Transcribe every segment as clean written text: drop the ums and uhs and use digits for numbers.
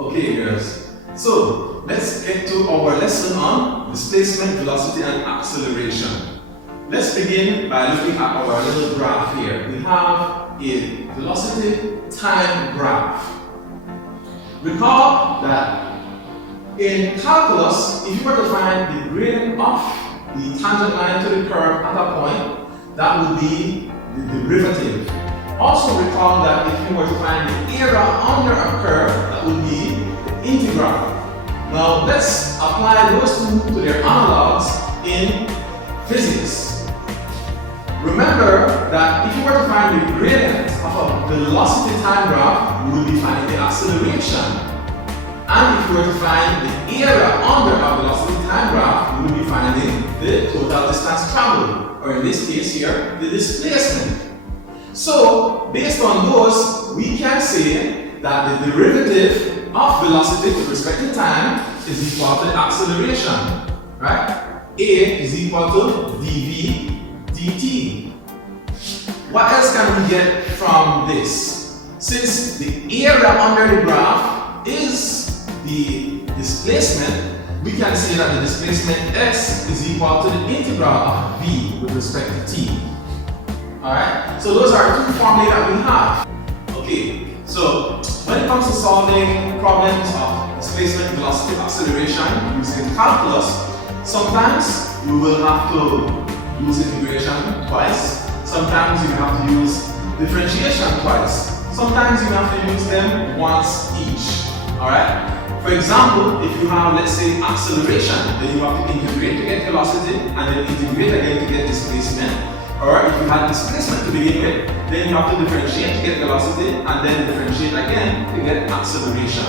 Okay girls, so let's get to our lesson on displacement, velocity and acceleration. Let's begin by looking at our little graph here. We have a velocity time graph. Recall that in calculus, if you were to find the gradient of the tangent line to the curve at a point, that would be the derivative. Also recall that if you were to find the area under a curve, that would be the integral. Now let's apply those two to their analogs in physics. Remember that if you were to find the gradient of a velocity time graph, you would be finding the acceleration. And if you were to find the area under a velocity time graph, you would be finding the total distance traveled, or in this case here, the displacement. So, based on those, we can say that the derivative of velocity with respect to time is equal to the acceleration, right? A is equal to dv dt. What else can we get from this? Since the area under the graph is the displacement, we can say that the displacement x is equal to the integral of v with respect to t. Alright, so those are two formulae that we have. Okay, so when it comes to solving problems of displacement, velocity, acceleration using calculus, sometimes we will have to use integration twice, sometimes you have to use differentiation twice, sometimes you have to use them once each. Alright, for example, if you have, let's say, acceleration, then you have to integrate to get velocity and then integrate again to get displacement. Or if you had displacement to begin with, then you have to differentiate to get velocity and then differentiate again to get acceleration.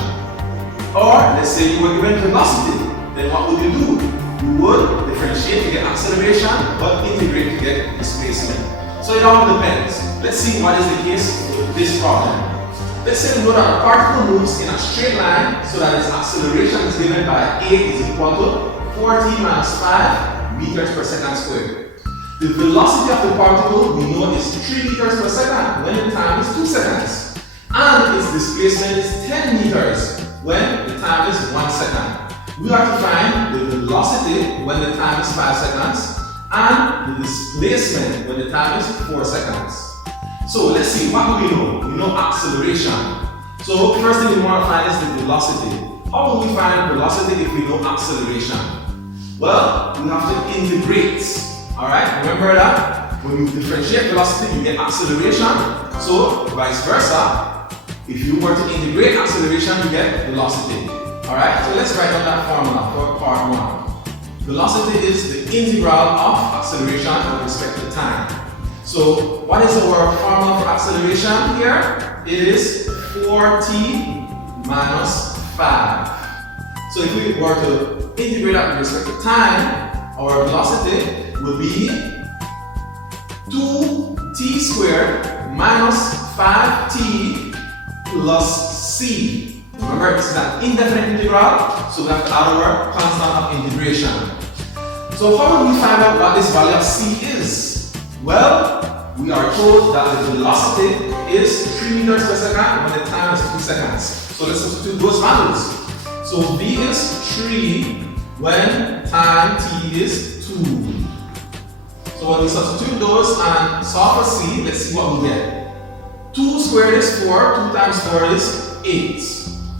Or let's say you were given velocity, then what would you do? You would differentiate to get acceleration but integrate to get displacement. So it all depends. Let's see what is the case with this problem. Let's say we know that a particle moves in a straight line so that its acceleration is given by A is equal to 4t minus 5 meters per second squared. The velocity of the particle we know is 3 meters per second when the time is 2 seconds. And its displacement is 10 meters when the time is 1 second. We are to find the velocity when the time is 5 seconds and the displacement when the time is 4 seconds. So let's see, what do we know? We know acceleration. So first thing we want to find is the velocity. How will we find velocity if we know acceleration? Well, we have to integrate. Alright, remember that when you differentiate velocity, you get acceleration. So, vice versa, if you were to integrate acceleration, you get velocity. Alright, so let's write down that formula for part 1. Velocity is the integral of acceleration with respect to time. So, what is our formula for acceleration here? It is 4t minus 5. So, if we were to integrate that with respect to time, our velocity will be 2t squared minus 5t plus c. Remember, this is an indefinite integral, so we have to add our constant of integration. So how do we find out what this value of c is? Well, we are told that the velocity is 3 meters per second when the time is 2 seconds. So let's substitute those values. So v is 3 when time t is 2. So when we substitute those and solve for c, let's see what we get. 2 squared is 4, 2 times 4 is 8.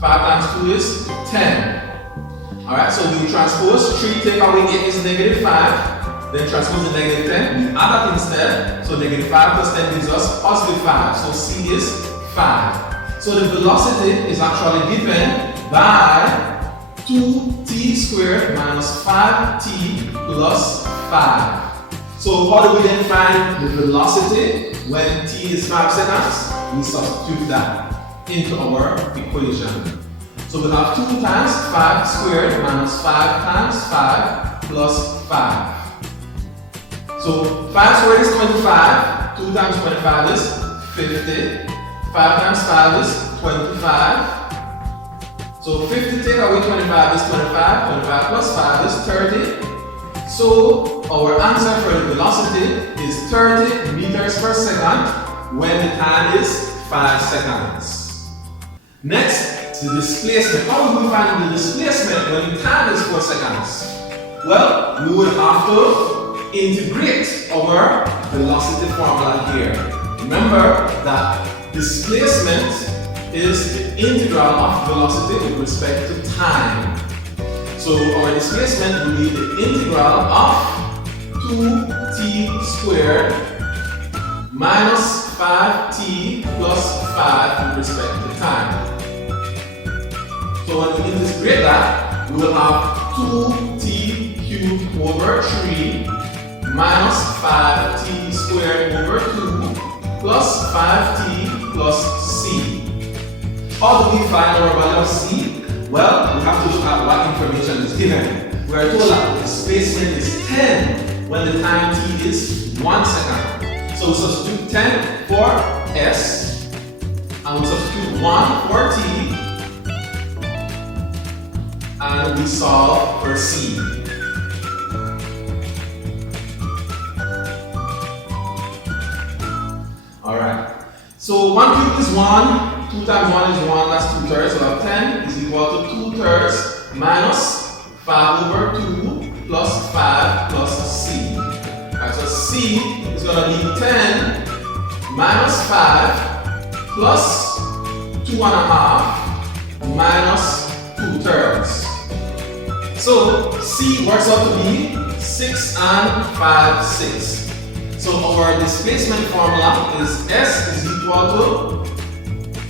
5 times 2 is 10. Alright, so we transpose 3, take away 8 is negative 5. Then transpose the negative 10, we add that instead. So negative 5 plus 10 gives us positive 5. So c is 5. So the velocity is actually given by 2t squared minus 5t plus 5. So how do we then find the velocity when t is 5 seconds? We substitute that into our equation. So we'll have 2 times 5 squared minus 5 times 5 plus 5. So 5 squared is 25, 2 times 25 is 50, 5 times 5 is 25. So 50 take away 25 is 25, 25 plus 5 is 30. So our answer for the velocity is 30 meters per second when the time is 5 seconds. Next, the displacement. How would we find the displacement when time is 4 seconds? Well, we would have to integrate our velocity formula here. Remember that displacement is the integral of velocity with respect to time. So our displacement will be the integral of 2t squared minus 5t plus 5 with respect to time. So when we integrate that, we will have 2t cubed over 3 minus 5t squared over 2 plus 5t plus c. How do we find our value of c? Well, we have to look at what information is given. We are told that the displacement is 10 when the time t is 1 second. So we substitute 10 for s, and we substitute 1 for t, and we solve for c. Alright, so 1 cubed is 1. 2 times 1 is 1, that's 2/3, so that 10 is equal to 2/3 minus 5 over 2 plus 5 plus c. Right, so c is going to be 10 minus 5 plus 2.5 minus 2/3. So c works out to be 6 and 5, 6. So our displacement formula is s is equal to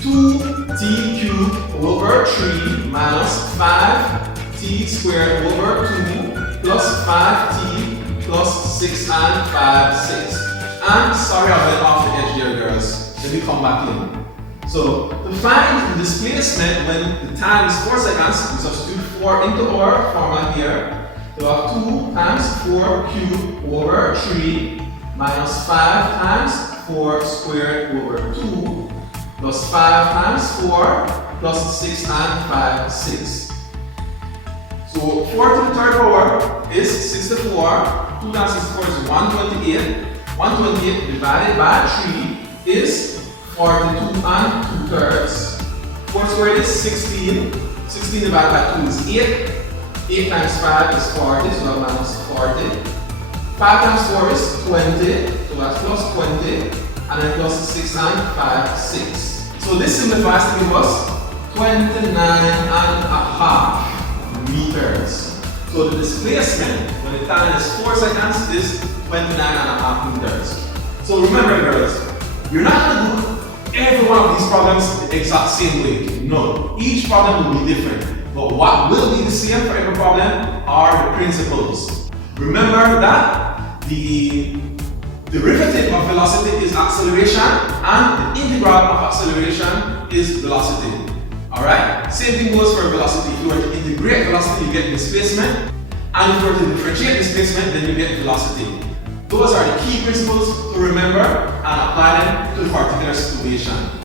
2t cubed over 3 minus 5t squared over 2 plus 5t plus 6 and 5, 6. And sorry I went off the edge here, girls. Let me come back in. So to find the displacement when the time is 4 seconds, we substitute 4 into our formula here. So we have 2 times 4 cubed over 3 minus 5 times 4 squared over 2 plus 5 times 4 plus 6 and 5, 6. So 4 to the third power is 64. 2 times 64 is 128. 128 divided by 3 is 42 and 2/3. 4 squared is 16. 16 divided by 2 is 8. 8 times 5 is 40, so that minus 40. 5 times 4 is 20, so that's plus 20. And then plus 6 and 5, 6. So this simplifies to give us 29.5 meters. So the displacement when the time is 4 seconds is 29.5 meters. So remember, girls, you're not going to do every one of these problems the exact same way. No, each problem will be different. But what will be the same for every problem are the principles. Remember that the derivative of velocity is acceleration and the integral of acceleration is velocity. Alright? Same thing goes for velocity. If you were to integrate velocity, you get displacement. And if you were to differentiate displacement, then you get velocity. Those are the key principles to remember and apply them to a particular situation.